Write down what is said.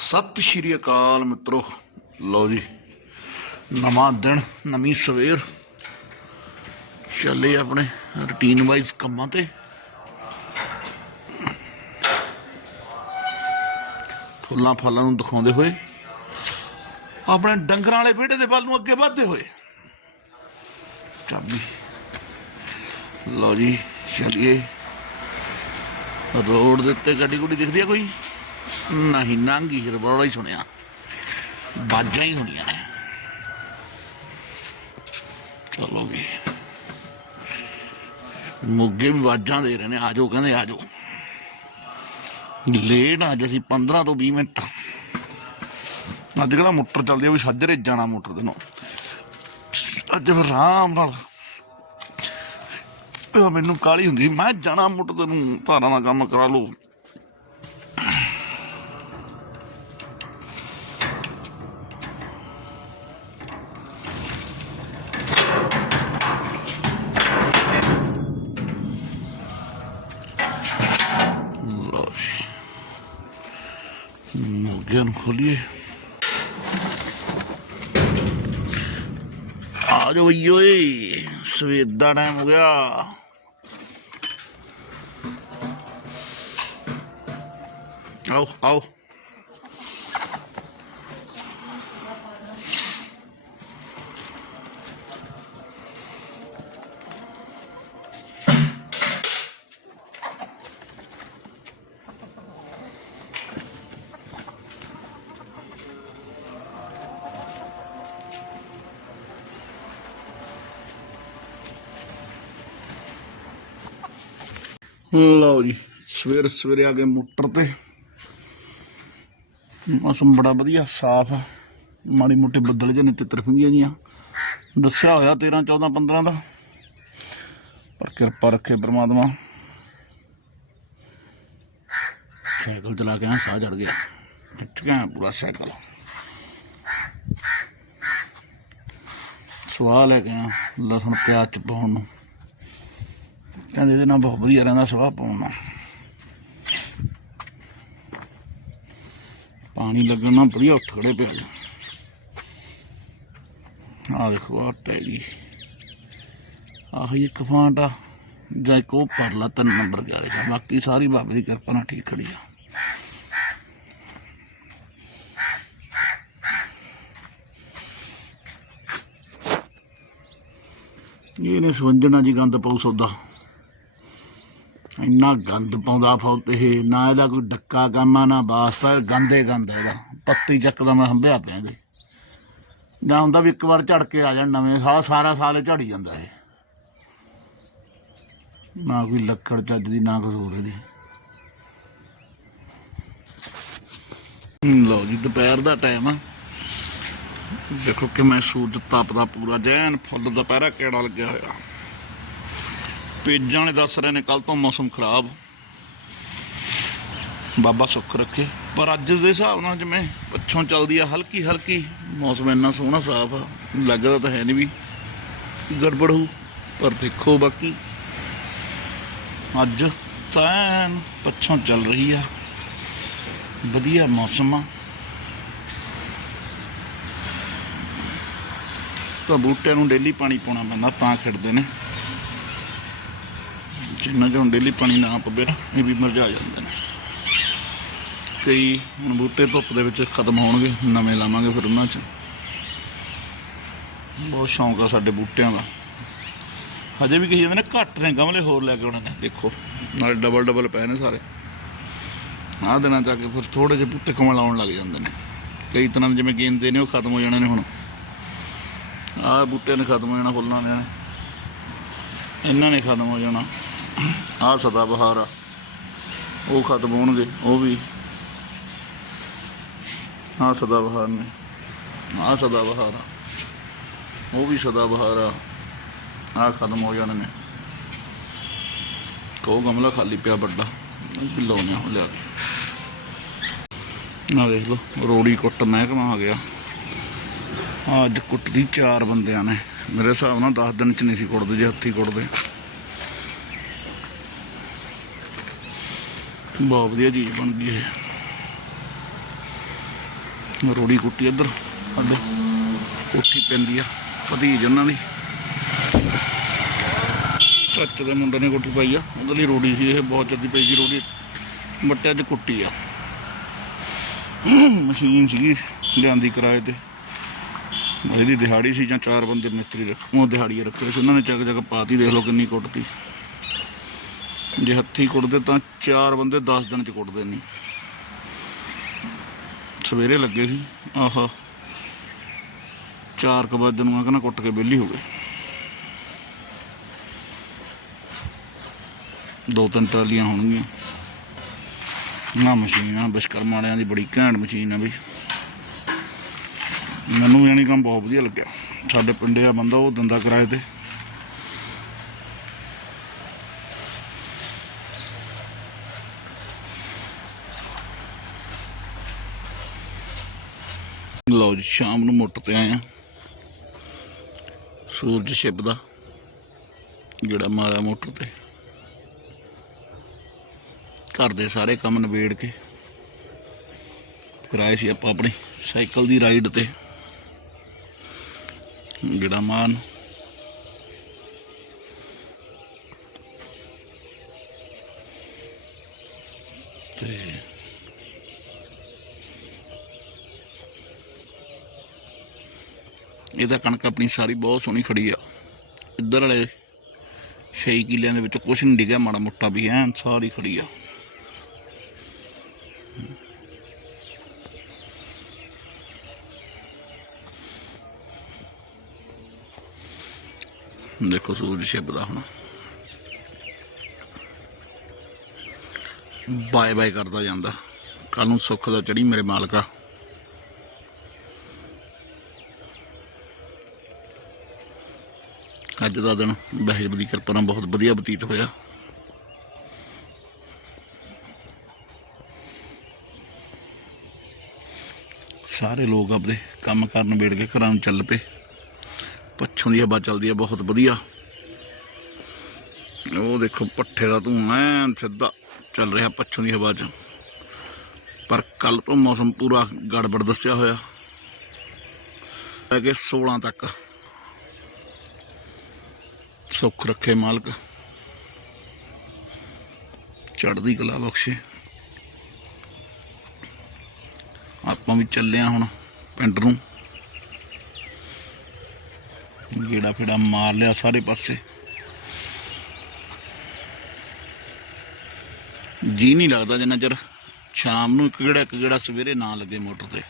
ਸਤਿ ਸ਼੍ਰੀ ਅਕਾਲ ਮਿੱਤਰੋ। ਲਓ ਜੀ, ਨਵਾਂ ਦਿਨ, ਨਵੀਂ ਸਵੇਰ। ਚੱਲੇ ਆਪਣੇ ਰੁਟੀਨ ਵਾਈਜ਼ ਕੰਮਾਂ ਤੇ। ਫੁੱਲਾਂ ਫਲਾਂ ਨੂੰ ਦਿਖਾਉਂਦੇ ਹੋਏ, ਆਪਣੇ ਡੰਗਰਾਂ ਵਾਲੇ ਵਿਹੜੇ ਦੇ ਵੱਲ ਨੂੰ ਅੱਗੇ ਵਧਦੇ ਹੋਏ। ਚਾਬੀ ਲਓ ਜੀ, ਚਲਿਏ। ਰੋਡ ਦੇ ਉੱਤੇ ਗੱਡੀ ਗੁੱਡੀ ਦਿਖਦੀ ਆ ਕੋਈ? ਨਹੀਂ, ਨਾਂਗੀ ਫਿਰ ਹੀ ਸੁਣਿਆ। ਬਾਜਾਂ ਹੀ ਸੁਣੀਆਂ ਨੇ। ਚਲੋ ਵੀ। ਮੁੱਗੇ ਵੀ ਬਾਜਾਂ ਦੇ ਰਹੇ ਨੇ ਆਜੋ ਕਹਿੰਦੇ ਆਜੋ ਲੇਟ ਆ, ਅੱਜ ਅਸੀਂ 15 ਤੋਂ 20 ਮਿੰਟ। ਅੱਜ ਕਿਹੜਾ ਮੋਟਰ ਚੱਲਦੀ ਆ, ਵੀ ਸਾਜਰੇ ਜਾਣਾ ਮੋਟਰ ਦੇ ਨੂੰ ਅੱਜ ਫਿਰ ਆਰਾਮ ਨਾਲ। ਮੈਨੂੰ ਕਾਲੀ ਹੁੰਦੀ, ਮੈਂ ਜਾਣਾ ਮੋਟਰ ਦੇ ਨੂੰ, ਧਾਰਾਂ ਦਾ ਕੰਮ ਕਰਾ ਲਓ ਲਓ। ਖੋਲੀਏ। ਆ ਜਾਓ ਓਏ ਸਵੇਰ ਦਾ ਟਾਈਮ ਹੋ ਗਿਆ। ਆਓ ਆਓ। ਲਓ ਜੀ, ਸਵੇਰ ਸਵੇਰੇ ਆ ਗਏ ਮੋਟਰ ਤੇ। ਮੌਸਮ ਬੜਾ ਵਧੀਆ, ਸਾਫ਼ ਆ। ਮਾੜੀ ਮੋਟੇ ਬੱਦਲ ਜਿਹੇ ਨੇ ਤਿੱਤਰ ਫਿੰਗੀਆਂ ਜੀਆਂ। ਦੱਸਿਆ ਹੋਇਆ 13 14 15 ਦਾ। ਪਰ ਕਿਰਪਾ ਰੱਖੇ ਪ੍ਰਮਾਤਮਾ। ਸਾਈਕਲ ਚਲਾ ਕੇ ਆ ਸਾਹ ਚੜ ਗਿਆ। ਖਿੱਚ ਗਿਆ ਪੂਰਾ ਸਾਈਕਲ। ਸਵਾਲ ਹੈ ਕਿ ਲਸਣ ਪਿਆਜ਼ ਚ ਪਾਉਣ ਨੂੰ। ਕਹਿੰਦੇ ਇਹਦੇ ਨਾਲ ਬਹੁਤ ਵਧੀਆ ਰਹਿੰਦਾ ਸਵਾਹ ਪਾਉਣ ਪਾਣੀ ਲੱਗਣ ਨਾਲ ਵਧੀਆ ਉੱਠ ਖੜੇ ਪਿਆ ਜੀ ਆ ਦੇਖੋ ਆ ਟੈਲੀ। ਆਹੀ ਇੱਕ ਫਾਂਟਾ ਜਾਂ ਇੱਕ ਉਹ ਪਰਲਾ ਤਿੰਨ ਨੰਬਰ ਗਿਆ ਰਿਹਾ ਬਾਕੀ ਸਾਰੀ ਬਾਬੇ ਦੀ ਕਿਰਪਾ ਨਾਲ ਠੀਕ ਖੜੀ ਆ। ਇਹਨੇ ਸਵੰਜਣਾ ਜੀ ਗੰਦ ਪਾਉ ਸੌਦਾ। ਇੰਨਾ ਗੰਦ ਪਾਉਂਦਾ ਫੌਤ ਇਹ, ਨਾ ਇਹਦਾ ਕੋਈ ਡੱਕਾ ਕੰਮ ਆ, ਨਾ ਵਾਸਤਾ ਗੰਦੇ ਗੰਦ ਇਹਦਾ। ਪੱਤੀ ਚੱਕਦਾ ਮੈਂ ਹੰਭਿਆ ਪਿਆ ਇਹਦੇ। ਜਾਂ ਹੁੰਦਾ ਵੀ ਇੱਕ ਵਾਰ ਝੜ ਕੇ ਆ ਜਾਣ ਨਵੇਂ ਸਾਲ ਸਾਰਾ ਸਾਲ ਝੜੀ ਜਾਂਦਾ ਇਹ। ਨਾ ਕੋਈ ਲੱਕੜ ਚੱਜ ਦੀ, ਨਾ ਕੁਝ ਹੋਰ ਇਹਦੀ। ਲਓ ਜੀ, ਦੁਪਹਿਰ ਦਾ ਟਾਈਮ ਆ। ਦੇਖੋ ਕਿ ਮੈਂ ਸੂਰਜ ਤਪਦਾ ਪੂਰਾ, ਜੈਨ ਫੁੱਲ ਦੁਪਹਿਰਾ ਕਿਹੜਾ ਲੱਗਿਆ ਹੋਇਆ। ਪੇਜਾਂ ਨੇ ਦੱਸ ਰਹੇ ਨੇ ਕੱਲ ਤੋਂ ਮੌਸਮ ਖਰਾਬ। ਬਾਬਾ ਸੁੱਖ ਰੱਖੇ। ਪਰ ਅੱਜ ਦੇ ਹਿਸਾਬ ਨਾਲ ਜਿਵੇਂ ਪੱਛੋਂ ਚੱਲਦੀ ਆ ਹਲਕੀ ਹਲਕੀ ਮੌਸਮ ਇੰਨਾ ਸੋਹਣਾ ਸਾਫ਼ ਆ, ਲੱਗਦਾ ਤਾਂ ਹੈ ਨਹੀਂ ਵੀ ਗੜਬੜ ਹੋ ਪਰ ਦੇਖੋ ਬਾਕੀ। ਅੱਜ ਤਾਂ ਪੱਛੋਂ ਚੱਲ ਰਹੀ ਆ। ਵਧੀਆ ਮੌਸਮ ਆ। ਤਾਂ ਬੂਟਿਆਂ ਨੂੰ ਡੇਲੀ ਪਾਣੀ ਪਾਉਣਾ ਪੈਂਦਾ, ਤਾਂ ਖਿੜਦੇ ਨੇ। ਜਿੰਨਾ ਚੋਂ ਡੇਲੀ ਪਾਣੀ ਨਾ ਪਵੇ ਨਾ ਇਹ ਵੀ ਮਰਝਾ ਜਾਂਦੇ ਨੇ। ਕਈ ਹੁਣ ਬੂਟੇ ਧੁੱਪ ਦੇ ਵਿੱਚ ਖਤਮ ਹੋਣਗੇ, ਨਵੇਂ ਲਾਵਾਂਗੇ ਫਿਰ ਉਹਨਾਂ 'ਚ। ਬਹੁਤ ਸ਼ੌਂਕ ਆ ਸਾਡੇ ਬੂਟਿਆਂ ਦਾ। ਹਜੇ ਵੀ ਕਹੀ ਜਾਂਦੇ ਨੇ ਘੱਟ ਨੇ, ਗਮਲੇ ਹੋਰ ਲੈ ਕੇ ਆਉਣੇ ਨੇ, ਦੇਖੋ। ਨਾਲੇ ਡਬਲ ਡਬਲ ਪਏ ਨੇ ਸਾਰੇ। ਆਹ ਦਿਨਾਂ ਜਾ ਕੇ ਫਿਰ ਥੋੜੇ ਜਿਹੇ ਬੂਟੇ ਕਮਲ ਆਉਣ ਲੱਗ ਜਾਂਦੇ ਨੇ। ਕਈ ਤਰ੍ਹਾਂ ਦੇ ਜਿਵੇਂ ਗੇਂਦੇ ਨੇ, ਉਹ ਖਤਮ ਹੋ ਜਾਣੇ ਨੇ ਹੁਣ। ਆਹ ਬੂਟੇ ਨੇ ਖਤਮ ਹੋ ਜਾਣਾ, ਫੁੱਲਾਂ ਨੇ। ਇਹਨਾਂ ਨੇ ਖਤਮ ਹੋ ਜਾਣਾ। ਆਹ ਸਦਾ ਬਹਾਰ ਆ। ਉਹ ਖਤਮ ਹੋਣਗੇ, ਉਹ ਵੀ। ਆਹ ਸਦਾ ਬਹਾਰ ਨੇ। ਆਹ ਸਦਾ ਬਹਾਰ ਆ। ਉਹ ਵੀ ਸਦਾ ਬਹਾਰ ਆ। ਆਹ ਖਤਮ ਹੋ ਜਾਣਗੇ। ਨੇ ਕੋ ਗਮਲਾ ਖਾਲੀ ਪਿਆ ਵੱਡਾ। ਬਿਲੋਨੇ ਹੋ ਲਿਆ ਕੇ। ਨਾ ਦੇਖ ਲਓ, ਰੋੜੀ ਕੁੱਟ ਮਹਿਕਮਾ ਆ ਗਿਆ। ਅੱਜ ਕੁੱਟਦੀ ਚਾਰ ਬੰਦਿਆਂ ਨੇ। ਮੇਰੇ ਹਿਸਾਬ ਨਾਲ 10 ਦਿਨ ਚ ਨਹੀਂ ਸੀ ਕੁੱਟਦੇ, ਜੇ ਹੱਥੀ ਕੁੱਟਦੇ। ਬਹੁਤ ਵਧੀਆ ਚੀਜ਼ ਬਣ ਗਈ ਇਹ। ਰੋੜੀ ਕੁੱਟੀ ਇੱਧਰ। ਸਾਡੇ ਕੋਠੀ ਪੈਂਦੀ ਆ ਭਤੀਜ ਉਹਨਾਂ ਦੀ। ਚਾਚੇ ਦੇ ਮੁੰਡੇ ਨੇ ਕੋਠੀ ਪਾਈ ਆ ਉਹਦੇ ਲਈ ਰੋੜੀ ਸੀ ਇਹ ਬਹੁਤ ਜਲਦੀ ਪਈ ਸੀ ਰੋੜੀ। ਬੱਟੇ ਅੱਜ ਕੁੱਟੀ ਆ। ਮਸ਼ੀਨ ਸੀਗੀ ਲਿਆਂਦੀ ਕਿਰਾਏ ਤੇ। ਇਹਦੀ ਦਿਹਾੜੀ ਸੀ ਜਾਂ ਚਾਰ ਬੰਦੇ ਮਿਸਤਰੀ ਰੱਖ ਉਹ ਦਿਹਾੜੀ ਰੱਖੇ ਸੀ ਉਹਨਾਂ ਨੇ ਚੱਕ ਚੱਕ ਪਾਤੀ ਦੇਖ ਲਓ ਕਿੰਨੀ ਕੁੱਟਤੀ। ਜੇ ਹੱਥੀ ਕੁੱਟਦੇ ਤਾਂ ਚਾਰ ਬੰਦੇ 10 ਦਿਨ ਚ ਕੁੱਟਦੇ ਨਹੀਂ ਸਵੇਰੇ ਲੱਗੇ ਸੀ, ਆਹਾ। ਚਾਰ ਕੁ ਵਜੇ ਨੂੰ ਮੈਂ ਕਹਿੰਦਾ ਕੁੱਟ ਕੇ ਵਿਹਲੀ ਹੋ ਗਏ। ਦੋ ਤਿੰਨ ਟਰਾਲੀਆਂ ਹੋਣਗੀਆਂ। ਨਾ ਮਸ਼ੀਨ ਆ, ਵਿਸ਼ਕਰਮਾ ਵਾਲਿਆਂ ਦੀ ਬੜੀ ਘੈਂਟ ਮਸ਼ੀਨ ਆ ਬਈ। ਮੈਨੂੰ ਯਾਨੀ ਕੰਮ ਬਹੁਤ ਵਧੀਆ ਲੱਗਿਆ। ਸਾਡੇ ਪਿੰਡੇ ਆ ਬੰਦਾ, ਉਹ ਦੰਦਾ ਕਿਰਾਏ ਤੇ। ਲਓ ਸ਼ਾਮ ਨੂੰ ਮੋਟਰ ਤੇ ਆਇਆ ਆ। ਸੂਰਜ ਛਿਪਦਾ, ਜਿਹੜਾ ਮਾਰਿਆ ਮੋਟਰ ਤੇ। ਘਰ ਦੇ ਸਾਰੇ ਕੰਮ ਨਿਬੇੜ ਕੇ ਕਰਾਏ ਸੀ ਆਪਾਂ ਆਪਣੀ ਸਾਈਕਲ ਦੀ ਰਾਈਡ ਤੇ। ਜਿਹੜਾ ਮਾਨ। ਤੇ ਇਹ ਤਾਂ ਕਣਕ ਆਪਣੀ ਸਾਰੀ ਬਹੁਤ ਸੋਹਣੀ ਖੜੀ ਆ। ਇੱਧਰ ਵਾਲੇ 6 ਕਿੱਲਿਆਂ ਦੇ ਵਿੱਚ ਕੁਛ ਨਹੀਂ ਡਿੱਗਿਆ, ਮਾੜਾ ਮੋਟਾ ਵੀ ਐਨ ਸਾਰੀ ਖੜੀ ਆ। ਦੇਖੋ ਸੂਰਜ ਛਿਪਦਾ ਹੁਣ। ਬਾਏ ਬਾਏ ਕਰਦਾ ਜਾਂਦਾ। ਕੱਲ ਨੂੰ ਸੁੱਖ ਦਾ ਚੜੀ ਮੇਰੇ ਮਾਲਕਾ। ਅੱਜ ਦਾ ਦਿਨ ਵਾਹਿਗੁਰੂ ਦੀ ਕਿਰਪਾ ਨਾਲ ਬਹੁਤ ਵਧੀਆ ਬਤੀਤ ਹੋਇਆ। ਸਾਰੇ ਲੋਕ ਆਪਦੇ ਕੰਮ ਕਰਨ ਵੇੜ ਕੇ ਘਰਾਂ ਨੂੰ ਚੱਲ ਪਏ। ਪੱਛੋਂ ਦੀ ਹਵਾ ਚੱਲਦੀ ਆ ਬਹੁਤ ਵਧੀਆ। ਉਹ ਦੇਖੋ ਪੱਠੇ ਦਾ ਧੂਆਂ ਐਨ ਸਿੱਧਾ ਚੱਲ ਰਿਹਾ ਪੱਛੋਂ ਦੀ ਹਵਾ 'ਚ। ਪਰ ਕੱਲ ਤੋਂ ਮੌਸਮ ਪੂਰਾ ਗੜਬੜ ਦੱਸਿਆ ਹੋਇਆ। ਲੈ ਕੇ 16 ਤੱਕ ਸੁੱਖ ਰੱਖੇ ਮਾਲਕ। ਚੜ੍ਹਦੀ ਕਲਾ ਬਖਸ਼ੇ। ਆਪਾਂ ਵੀ ਚੱਲਿਆ ਹੁਣ ਪਿੰਡ ਨੂੰ। ਗੇੜਾ ਫੇੜਾ ਮਾਰ ਲਿਆ ਸਾਰੇ ਪਾਸੇ। ਜੀ ਨਹੀਂ ਲੱਗਦਾ ਜਿੰਨਾ ਚਿਰ ਸ਼ਾਮ ਨੂੰ ਇੱਕ ਗੇੜਾ ਇੱਕ ਗੇੜਾ ਸਵੇਰੇ ਨਾ ਲੱਗੇ ਮੋਟਰ ਤੇ।